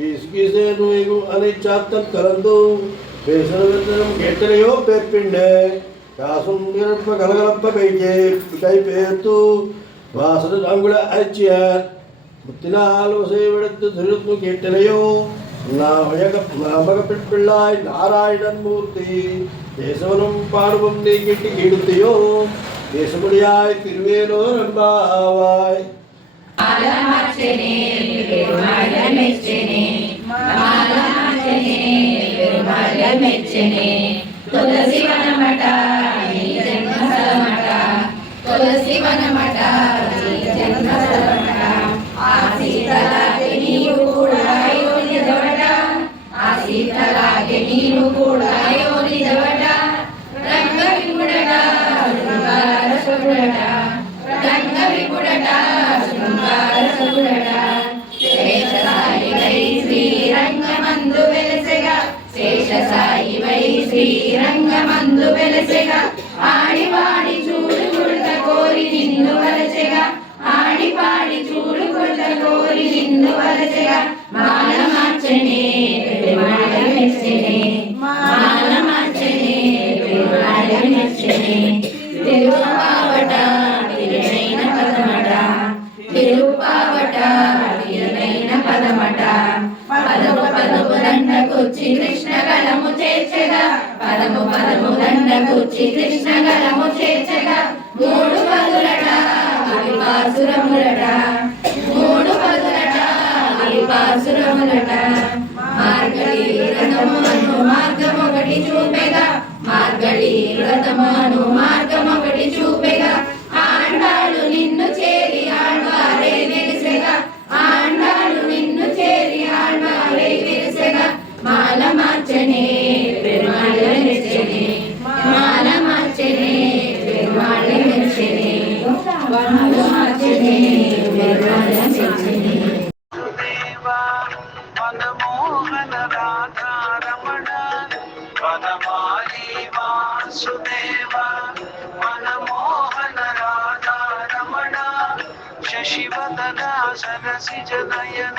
കീസേനു അനിച്ചാത്തം കലന്തു പേസനം കേട്ടലയോ പേപ്പിണ്ട് കാസും കലകലപ്പ പേയ്ക്ക് കൈ പേർത്തു വാസന അങ്കുള അയച്ചിയാൽ മുത്തിനാൽ വസൈവെടുത്ത് തുരുന്നു കേട്ടലയോ നാമകപ്പിള്ളായി നാരായണൻ മൂർത്തി കേശവനും പാർവം നീ കെട്ടി കീടുത്തിയോ കേശമണിയായി തിരുവേലോ രണ്ടാവായി ತುಳಸಿ ವನಮಠ ತುಳಸಿ ವನಮಠ ಜನ್ಮಸ್ಥಳಮಠ ಆ ಸೀತಲಾಗೆ ನೀವು ಕೂಡ ಯೋನಿದವಟ ಆ ಸೀತಲಾಗೆ ನೀವು ಕೂಡ ಯೋನಿದವಟ ರಂಗ ವಿಗುಡಟ ಶೃಂಗಾರ ಸುಗುಡಟ ರಂಗ ವಿಗುಡಟ ಶೃಂಗಾರ ಸುಗುಡಟ ಶೇಷ ಸಾಯಿ ವೈ ಶ್ರೀರಂಗమందు వెలసెగా శేష సాయి వై శ్రీరంగమందు వెలసెగా ఆడి పాడి చూడు గుళ్ళ కోరి నిన్ను వలసెగా ఆడి పాడి చూడు గుళ్ళ కోరి నిన్ను వలసెగా మాల మార్చనే పెరుమాళ మెచ్చనే మాల మార్చనే పెరుమాళ మెచ్చనే తిరుపావట తిరునైన పదమట తిరుపావట తిరునైన పదమట పదము పదము దండకొచ్చి కృష్ణ గలము చేర్చగా పదము పదము దండకొచ్చి కృష్ణ గలము చేర్చగా మూడు పదులట విపాసురములట మూడు పదులట విపాసురములట మార్గళి రథమును మార్గమొకటి చూపెగా మార్గళి రథమును మార్గమొకటి చూపెగా ఆండాళ్ళు నిన్ను చేరి ఆళ్వారే వెలిసెగా ఆండాళ్ళు నిన్ను చేరి ఆళ్వారే వెలిసెగా మాల మార్చనే పెరుమాళ మెచ్చనే మాల మార్చనే పెరుమాళ మెచ్చనే మాల మార్చనే పెరుమాళ మెచ్చనే మదమోహన రాధా రమణ వనమాలి వాసుదేవ మనమోహన రాధా రమణ శశివదన సరసిజ నయన